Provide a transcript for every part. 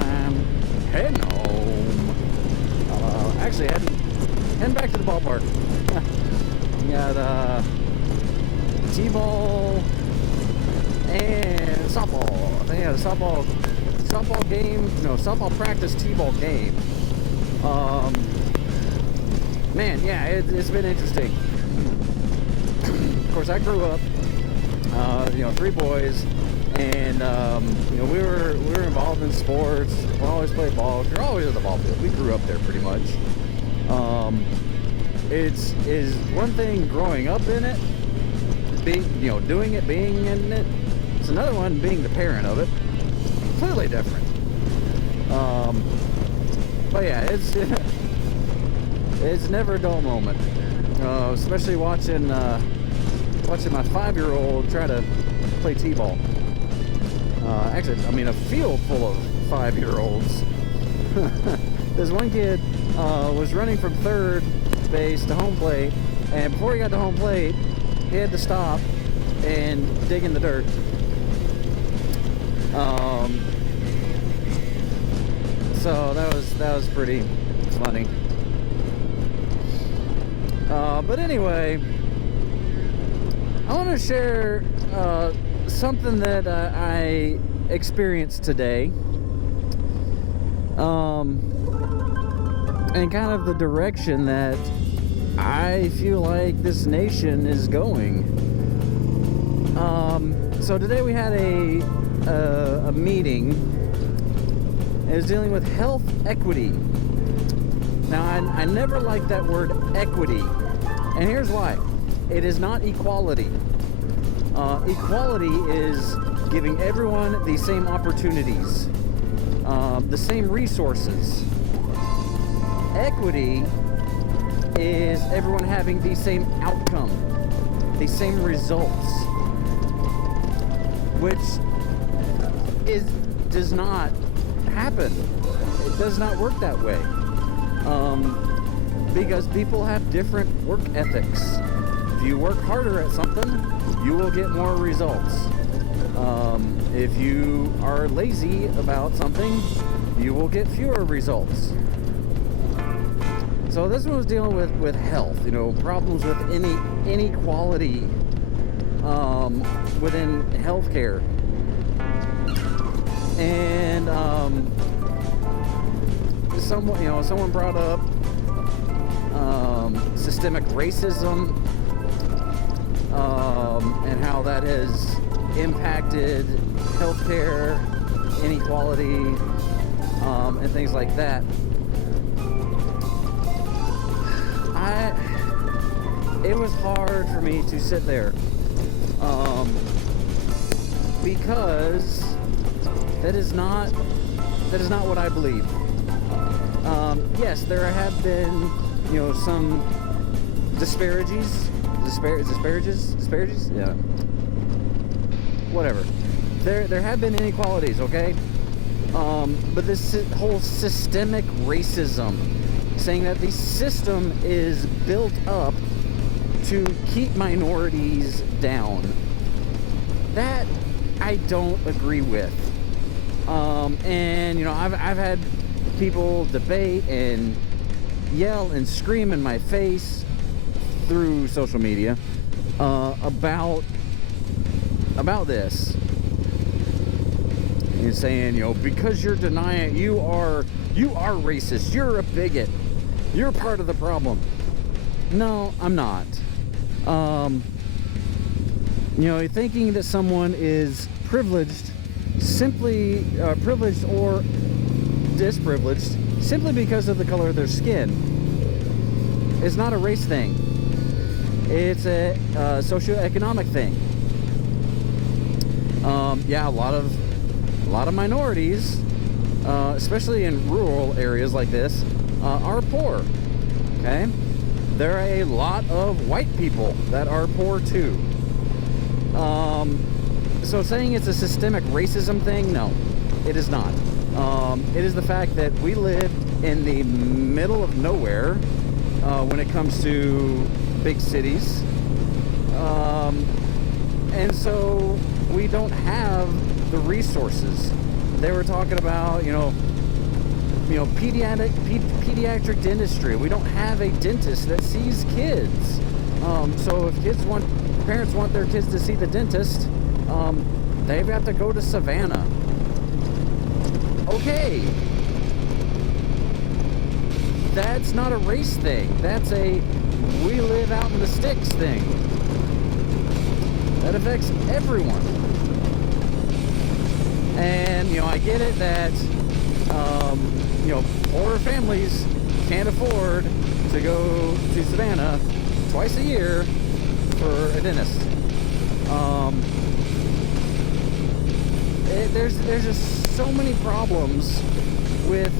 I'm heading home. Actually, heading back to the ballpark. We got t-ball and softball. I think I had a softball game. No, softball practice, t-ball game. Man, yeah, it's been interesting. Of course, I grew up, three boys, and we were involved in sports. We always played ball. You're always at the ball field. We grew up there pretty much. It's one thing growing up in it, doing it, being in it. It's another one being the parent of it. Completely different. But yeah, it's never a dull moment. Especially watching my 5-year-old try to play t-ball. A field full of 5-year-olds. This one kid was running from third base to home plate, and before he got to home plate, he had to stop and dig in the dirt. So that was pretty funny. But anyway, I want to share something that I experienced today, and kind of the direction that I feel like this nation is going. So today we had a meeting. It was dealing with health equity. Now, I never liked that word equity, and here's why. It is not equality. Equality is giving everyone the same opportunities, the same resources. Equity is everyone having the same outcome, the same results, which does not happen. It does not work that way. Because people have different work ethics. If you work harder at something, you will get more results. If you are lazy about something, you will get fewer results. So this one was dealing with health, problems with inequality within healthcare. And someone brought up systemic racism, and how that has impacted healthcare inequality, and things like that. It was hard for me to sit there, because that is not what I believe. Yes, there have been, some disparages, yeah, whatever. There have been inequalities, okay? But this whole systemic racism, saying that the system is built up to keep minorities down, that I don't agree with. And I've had people debate and yell and scream in my face through social media about this, and saying, because you're denying, you are racist, you're a bigot, you're part of the problem. No, I'm not. Thinking that someone is privileged privileged or disprivileged simply because of the color of their skin. It's not a race thing. It's a socioeconomic thing. A lot of minorities, especially in rural areas like this, are poor. Okay, there are a lot of white people that are poor too. So saying it's a systemic racism thing, no, it is not. It is the fact that we live in the middle of nowhere when it comes to big cities. And so we don't have the resources they were talking about, pediatric dentistry. We don't have a dentist that sees kids. So if parents want their kids to see the dentist, they've got to go to Savannah. Okay. That's not a race thing. That's a we live out in the sticks thing. That affects everyone. And, I get it that, poorer families can't afford to go to Savannah twice a year for a dentist. There's just so many problems with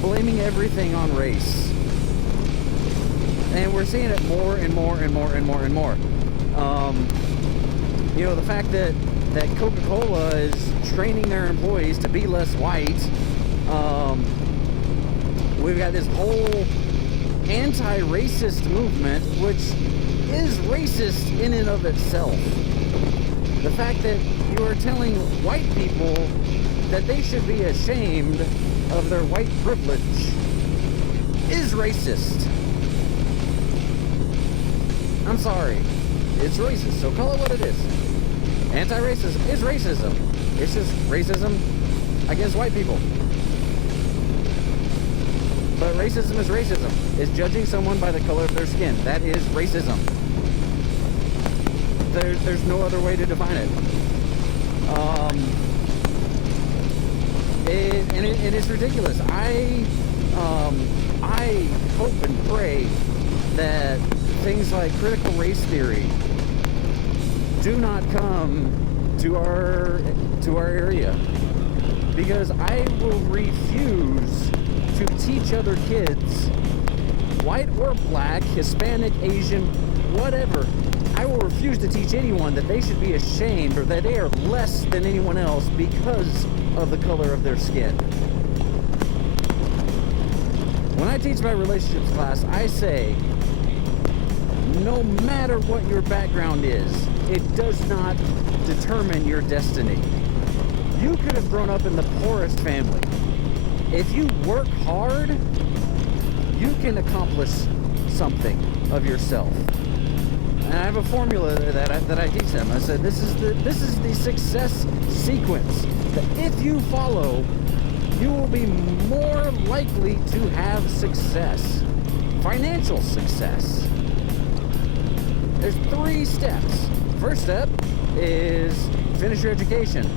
blaming everything on race. And we're seeing it more and more and more and more and more. The fact that Coca-Cola is training their employees to be less white. We've got this whole anti-racist movement, which is racist in and of itself. The fact that you are telling white people that they should be ashamed of their white privilege is racist. I'm sorry. It's racist, so call it what it is. Anti-racism is racism. It's just racism against white people. But racism is racism. It's judging someone by the color of their skin. That is racism. There's no other way to define it. And it's ridiculous. I hope and pray that things like critical race theory do not come to our area, because I will refuse to teach other kids, white or black, Hispanic, Asian, whatever. I will refuse to teach anyone that they should be ashamed or that they are less than anyone else because of the color of their skin. When I teach my relationships class, I say, no matter what your background is, it does not determine your destiny. You could have grown up in the poorest family. If you work hard, you can accomplish something of yourself. And I have a formula that I teach them. I said, this is the success sequence that if you follow, you will be more likely to have success, financial success. There's 3 steps. First step is finish your education.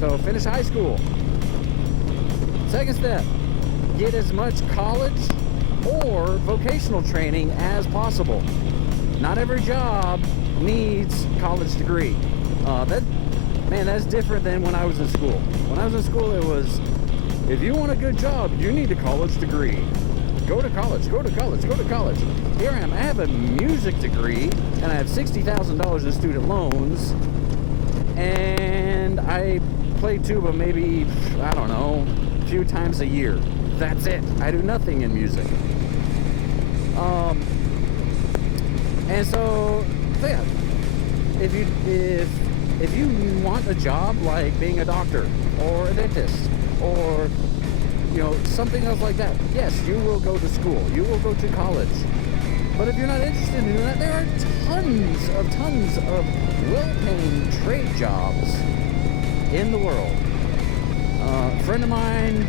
So finish high school. Second step, get as much college or vocational training as possible. Not every job needs college degree. That's different than when I was in school. When I was in school, it was, if you want a good job, you need a college degree. Go to college, go to college, go to college. Here I am, I have a music degree, and I have $60,000 in student loans, and I play tuba maybe, I don't know, a few times a year. That's it. I do nothing in music. And so yeah, if you want a job like being a doctor or a dentist or something else like that, yes, you will go to school, you will go to college. But if you're not interested in that, there are tons of well-paying trade jobs in the world. A friend of mine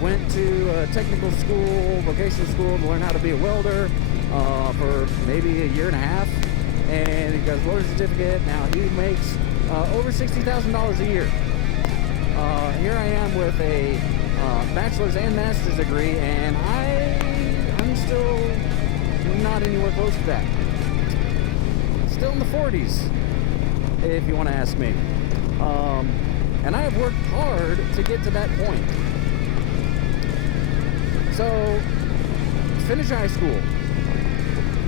went to a technical school, vocational school, to learn how to be a welder for maybe a year and a half, and he got his welder's certificate. Now he makes over $60,000 a year. Here I am with a bachelor's and master's degree, and I'm still not anywhere close to that. Still in the 40s, if you want to ask me. And I have worked hard to get to that point. So, finish high school.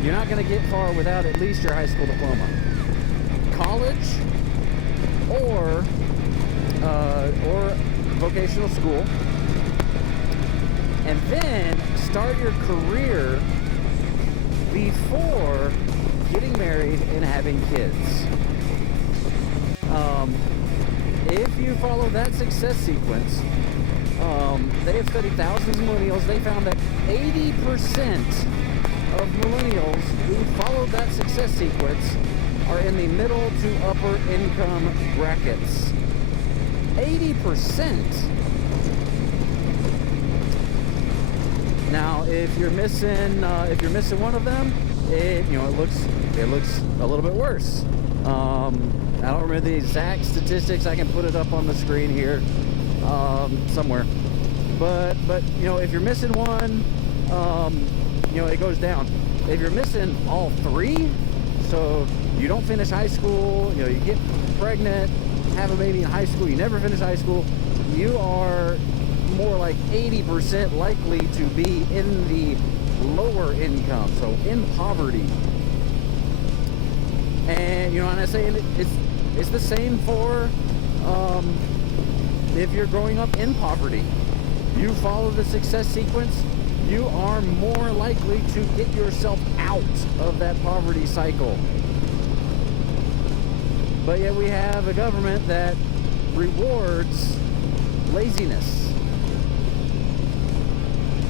You're not going to get far without at least your high school diploma. College or vocational school. And then start your career before getting married and having kids. if you follow that success sequence, they have studied thousands of millennials. They found that 80% of millennials who followed that success sequence are in the middle to upper income brackets. 80%. Now, if you're missing one of them, it looks a little bit worse. I don't remember the exact statistics. I can put it up on the screen here somewhere. But if you're missing one, it goes down. If you're missing all three, so you don't finish high school, you get pregnant, have a baby in high school, you never finish high school, you are more like 80% likely to be in the lower income, so in poverty. And and I say it's the same for if you're growing up in poverty. You follow the success sequence, you are more likely to get yourself out of that poverty cycle. But yet we have a government that rewards laziness,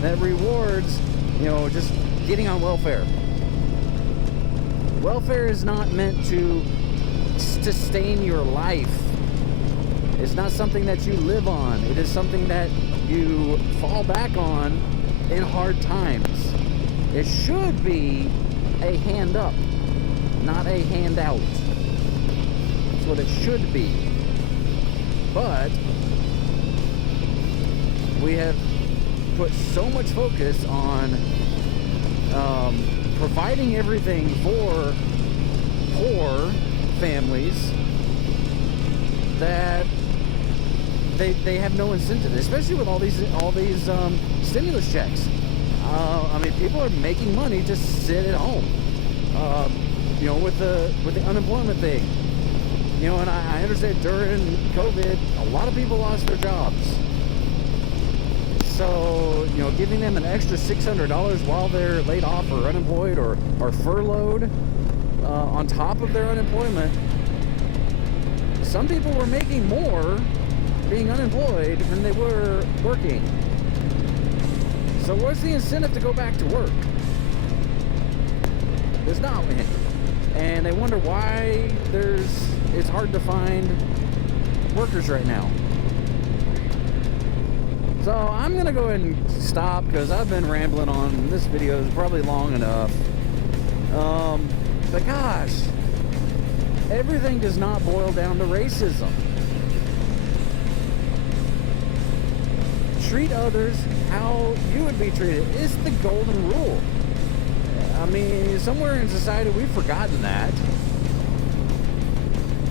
that rewards, just getting on welfare. Welfare is not meant to sustain your life. It's not something that you live on. It is something that you fall back on in hard times. It should be a hand up, not a handout. That's what it should be. But we have put so much focus on providing everything for poor families that they have no incentive, especially with all these stimulus checks. People are making money to sit at home. With the unemployment thing. And I understand during COVID, a lot of people lost their jobs. So, giving them an extra $600 while they're laid off or unemployed or furloughed on top of their unemployment. Some people were making more being unemployed than they were working. So what's the incentive to go back to work? There's not any. And they wonder why it's hard to find workers right now. So I'm gonna go ahead and stop because I've been rambling on. This video is probably long enough. But gosh, everything does not boil down to racism. Treat others how you would be treated. It's the golden rule. Somewhere in society we've forgotten that.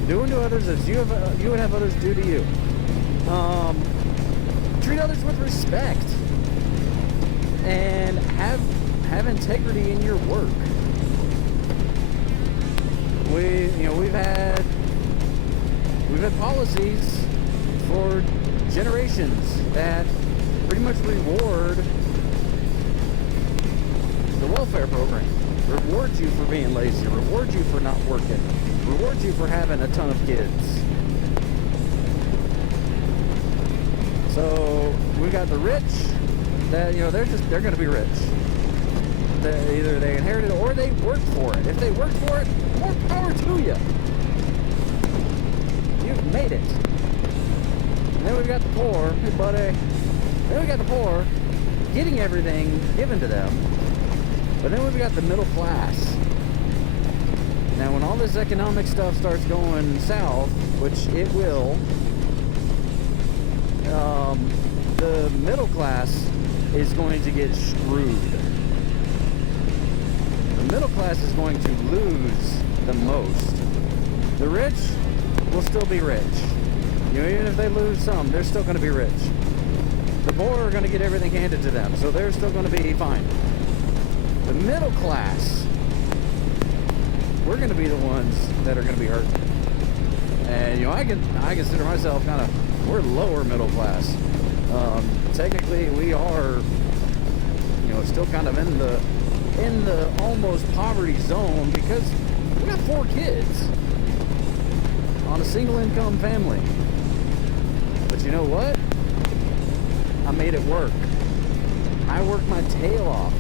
Doing to others as you would have others do to you. Treat others with respect and have integrity in your work. We've had policies for generations that pretty much reward the welfare program, reward you for being lazy, reward you for not working, reward you for having a ton of kids. So we've got the rich that they're going to be rich. Either they inherited it or they worked for it. If they worked for it, more power to you. You've made it. And then we've got the poor, hey buddy. Then we've got the poor getting everything given to them. But then we've got the middle class. Now when all this economic stuff starts going south, which it will, the middle class is going to get screwed. The middle class is going to lose the most. The rich will still be rich. Even if they lose some, they're still going to be rich. The poor are going to get everything handed to them, so they're still going to be fine. The middle class, we're going to be the ones that are going to be hurt. And I consider myself we're lower middle class. Technically, we are, still kind of in the almost poverty zone because we got 4 kids on a single income family. But you know what? I made it work. I worked my tail off.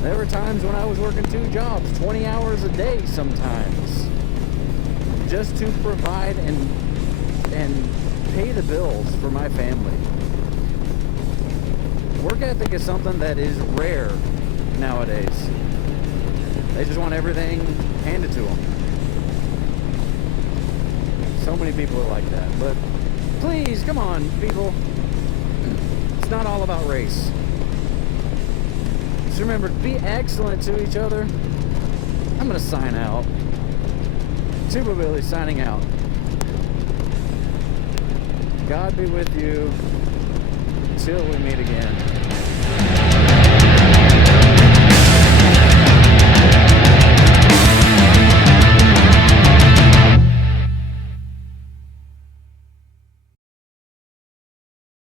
There were times when I was working 2 jobs, 20 hours a day sometimes, just to provide and pay the bills for my family. Work ethic is something that is rare nowadays. They just want everything handed to them. So many people are like that. But please, come on, people. It's not all about race. Just remember, be excellent to each other. I'm going to sign out. Super Billy signing out. God be with you till we meet again.